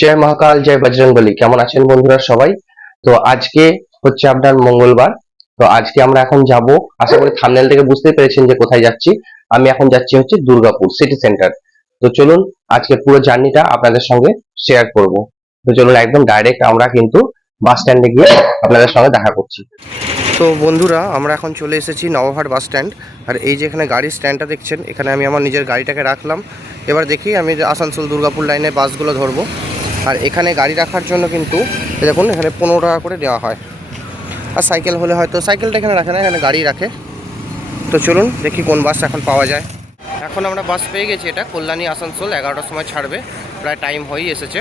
জয় মহাকাল, জয় বজরংবলী। কেমন আছেন বন্ধুরা সবাই? তো আজকে হচ্ছে আপনার মঙ্গলবার। তো আজকে আমরা এখন যাব, আশা করি থাম্বনেল থেকে বুঝতেই পেরেছেন যে কোথায় যাচ্ছি। আমি এখন যাচ্ছি হচ্ছে দুর্গাপুর সিটি সেন্টার। তো চলুন আজকে পুরো জার্নিটা আপনাদের সঙ্গে শেয়ার করব। তো চলুন একদম ডাইরেক্ট আমরা কিন্তু বাস স্ট্যান্ডে গিয়ে আপনাদের সঙ্গে দেখা করছি। তো বন্ধুরা, আমরা এখন চলে এসেছি নবাবহাট বাস স্ট্যান্ড। আর এই যে এখানে গাড়ির স্ট্যান্ডটা দেখছেন, এখানে আমি আমার নিজের গাড়িটাকে রাখলাম। এবার দেখি আমি আসানসোল দুর্গাপুর লাইনে বাসগুলো ধরবো। আর এখানে গাড়ি রাখার জন্য কিন্তু দেখুন এখানে 15 টাকা করে দেওয়া হয়। আর সাইকেল হলে হয়তো সাইকেলটা এখানে রাখে না, এখানে গাড়ি রাখে। তো চলুন দেখি কোন বাস এখন পাওয়া যায়। এখন আমরা বাস পেয়ে গেছি, এটা কল্যাণী আসানসোল, 11টার সময় ছাড়বে, প্রায় টাইম হয়েই এসেছে।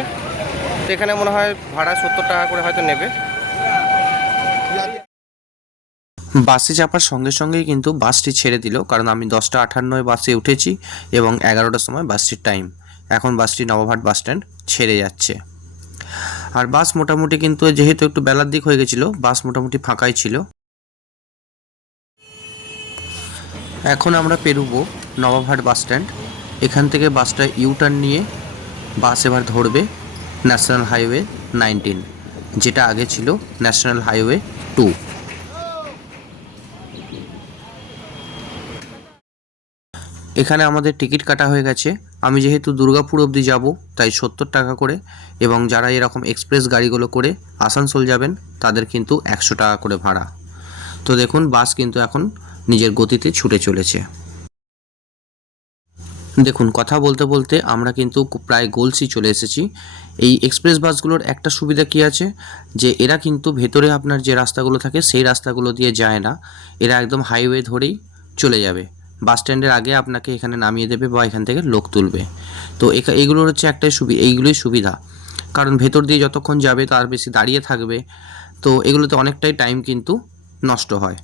তো এখানে মনে হয় ভাড়া 70 টাকা করে হয়তো নেবে। বাসে চাপার সঙ্গে সঙ্গেই কিন্তু বাসটি ছেড়ে দিল, কারণ আমি 10:58 বাসে উঠেছি এবং 11টার সময় বাসটির টাইম। এখন বাসটি নবাবহাট বাস স্ট্যান্ড ছেড়ে যাচ্ছে। আর বাস মোটামুটি কিন্তু যেহেতু একটু বেলার দিক হয়ে গেছিলো, বাস মোটামুটি ফাঁকাই ছিল। এখন আমরা পেরোবো নবাবহাট বাস স্ট্যান্ড। এখান থেকে বাসটা ইউটার্ন নিয়ে বাস এবার ধরবে ন্যাশনাল হাইওয়ে 19, যেটা আগে ছিল ন্যাশনাল হাইওয়ে 2। এখানে আমাদের টিকিট কাটা হয়ে গেছে। আমি যেহেতু দুর্গাপুর অবধি যাব, তাই 70 টাকা করে, এবং যারা এরকম এক্সপ্রেস গাড়িগুলো করে আসানসোল যাবেন তাদের কিন্তু 100 টাকা করে ভাড়া। তো দেখুন বাস কিন্তু এখন নিজের গতিতে ছুটে চলেছে। দেখুন কথা বলতে বলতে আমরা কিন্তু প্রায় গোলসি চলে এসেছি। এই এক্সপ্রেস বাসগুলোর একটা সুবিধা কি আছে, যে এরা কিন্তু ভেতরে আপনার যে রাস্তাগুলো থাকে সেই রাস্তাগুলো দিয়ে যায় না, এরা একদম হাইওয়ে ধরেই চলে যাবে। বাস স্ট্যান্ডের আগে আপনাকে এখানে নামিয়ে দেবে বা এখান থেকে লোক তুলবে। তো এইগুলোর হচ্ছে একটাই এইগুলোই সুবিধা, কারণ ভেতর দিয়ে যতক্ষণ যাবে তার বেশি দাঁড়িয়ে থাকবে, তো এগুলোতে অনেকটাই টাইম কিন্তু নষ্ট হয়।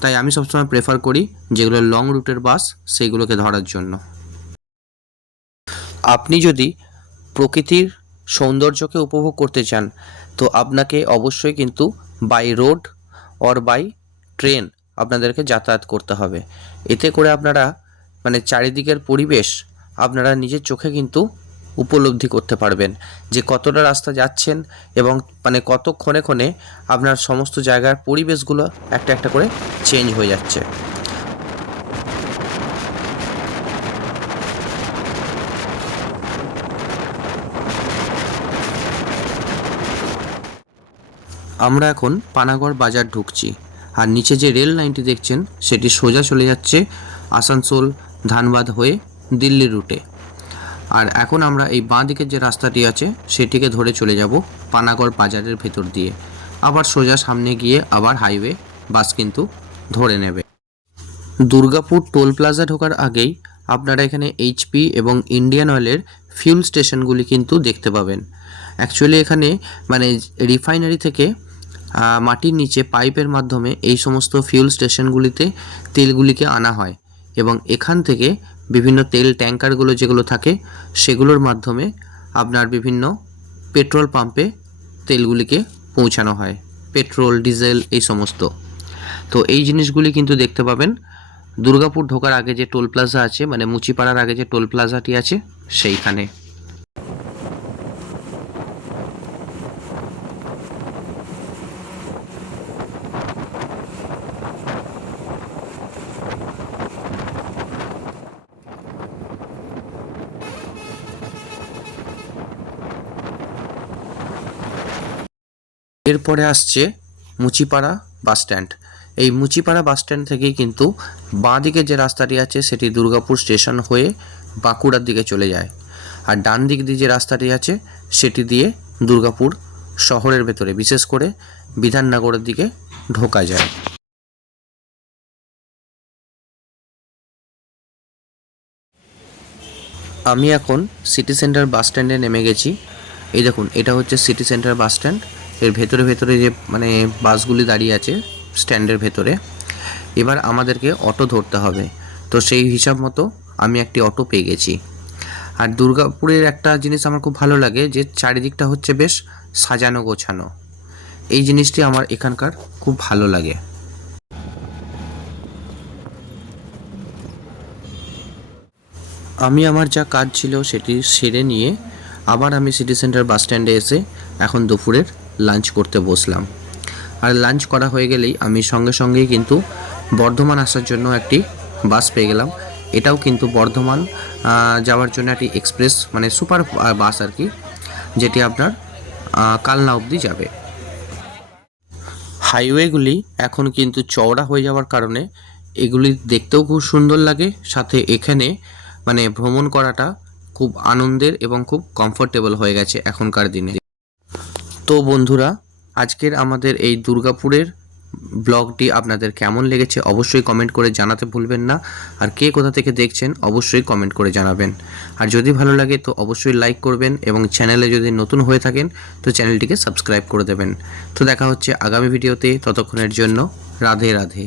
তাই আমি সবসময় প্রেফার করি যেগুলো লং রুটের বাস সেইগুলোকে ধরার জন্য। আপনি যদি প্রকৃতির সৌন্দর্যকে উপভোগ করতে চান, তো আপনাকে অবশ্যই কিন্তু by road or by train আপনাদেরকে যাতায়াত করতে হবে। এতে করে আপনারা মানে চারিদিকের পরিবেশ আপনারা নিজের চোখে কিন্তু উপলব্ধি করতে পারবেন, যে কতটা রাস্তা যাচ্ছেন এবং মানে কত ক্ষণে ক্ষণে আপনার সমস্ত জায়গার পরিবেশগুলো একটা একটা করে চেঞ্জ হয়ে যাচ্ছে। আমরা এখন পানাগড় বাজার ঢুকছি। আর নিচে যে রেল লাইনটি দেখছেন সেটি সোজা চলে যাচ্ছে আসানসোল ধানবাদ হয়ে দিল্লি রুটে। আর এখন আমরা এই বাঁ দিকের যে রাস্তাটি আছে সেটিকে ধরে চলে যাব পানাগড় বাজারের ভেতর দিয়ে, আবার সোজা সামনে গিয়ে আবার হাইওয়ে বাস কিন্তু ধরে নেবে। দুর্গাপুর টোল প্লাজা ঢোকার আগেই আপনারা এখানে এইচপি এবং ইন্ডিয়ান অয়েলের ফিউল স্টেশনগুলি কিন্তু দেখতে পাবেন। অ্যাকচুয়ালি এখানে মানে রিফাইনারি থেকে মাটির নিচে পাইপের মাধ্যমে এই সমস্ত ফিউল স্টেশনগুলিতে তেলগুলিকে আনা হয়, এবং এখান থেকে বিভিন্ন তেল ট্যাঙ্কারগুলো যেগুলো থাকে সেগুলোর মাধ্যমে আপনার বিভিন্ন পেট্রোল পাম্পে তেলগুলিকে পৌঁছানো হয়, পেট্রোল ডিজেল এই সমস্ত। তো এই জিনিসগুলি কিন্তু দেখতে পাবেন দুর্গাপুর ঢোকার আগে যে টোল প্লাজা আছে, মানে মুচিপাড়ার আগে যে টোল প্লাজাটি আছে সেইখানে। এরপরে আসছে মুচিপাড়া বাস স্ট্যান্ড। এই মুচিপাড়া বাস স্ট্যান্ড থেকেই কিন্তু বাঁ দিকে যে রাস্তাটি আছে সেটি দুর্গাপুর স্টেশন হয়ে বাঁকুড়ার দিকে চলে যায়, আর ডান দিক দিয়ে যে রাস্তাটি আছে সেটি দিয়ে দুর্গাপুর শহরের ভেতরে বিশেষ করে বিধাননগরের দিকে ঢোকা যায়। আমি এখন সিটি সেন্টার বাস স্ট্যান্ডে নেমে গেছি। এই দেখুন এটা হচ্ছে সিটি সেন্টার বাস স্ট্যান্ড। এর ভেতরে ভেতরে যে মানে বাসগুলি দাঁড়িয়ে আছে স্ট্যান্ডের ভেতরে, এবার আমাদেরকে অটো ধরতে হবে। তো সেই হিসাব মতো আমি একটি অটো পেয়ে গেছি। আর দুর্গাপুরের একটা জিনিস আমার খুব ভালো লাগে, যে চারিদিকটা হচ্ছে বেশ সাজানো গোছানো। এই জিনিসটি আমার এখানকার খুব ভালো লাগে। আমি আমার যা কাজ ছিল সেটি সেরে নিয়ে আবার আমি সিটি সেন্টার বাস স্ট্যান্ডে এসে এখন দুপুরের লাঞ্চ করতে বসলাম। আর লাঞ্চ করা হয়ে গেলেই আমি সঙ্গে সঙ্গেই কিন্তু বর্ধমান আসার জন্য একটি বাস পেয়ে গেলাম। এটাও কিন্তু বর্ধমান যাওয়ার জন্য একটি এক্সপ্রেস মানে সুপার বাস আর কি, যেটি আপনার কালনা অবধি যাবে। হাইওয়েগুলি এখন কিন্তু চওড়া হয়ে যাওয়ার কারণে এগুলি দেখতেও খুব সুন্দর লাগে, সাথে এখানে মানে ভ্রমণ করাটা খুব আনন্দের এবং খুব কমফোর্টেবল হয়ে গেছে এখনকার দিনে। তো বন্ধুরা, আজকের আমাদের এই দুর্গাপুরের ব্লগটি আপনাদের কেমন লেগেছে অবশ্যই কমেন্ট করে জানাতে ভুলবেন না। আর কে কোথা থেকে দেখছেন অবশ্যই কমেন্ট করে জানাবেন। আর যদি ভালো লাগে তো অবশ্যই লাইক করবেন, এবং চ্যানেলে যদি নতুন হয়ে থাকেন তো চ্যানেলটিকে সাবস্ক্রাইব করে দেবেন। তো দেখা হচ্ছে আগামী ভিডিওতে, ততক্ষণের জন্য রাধে রাধে।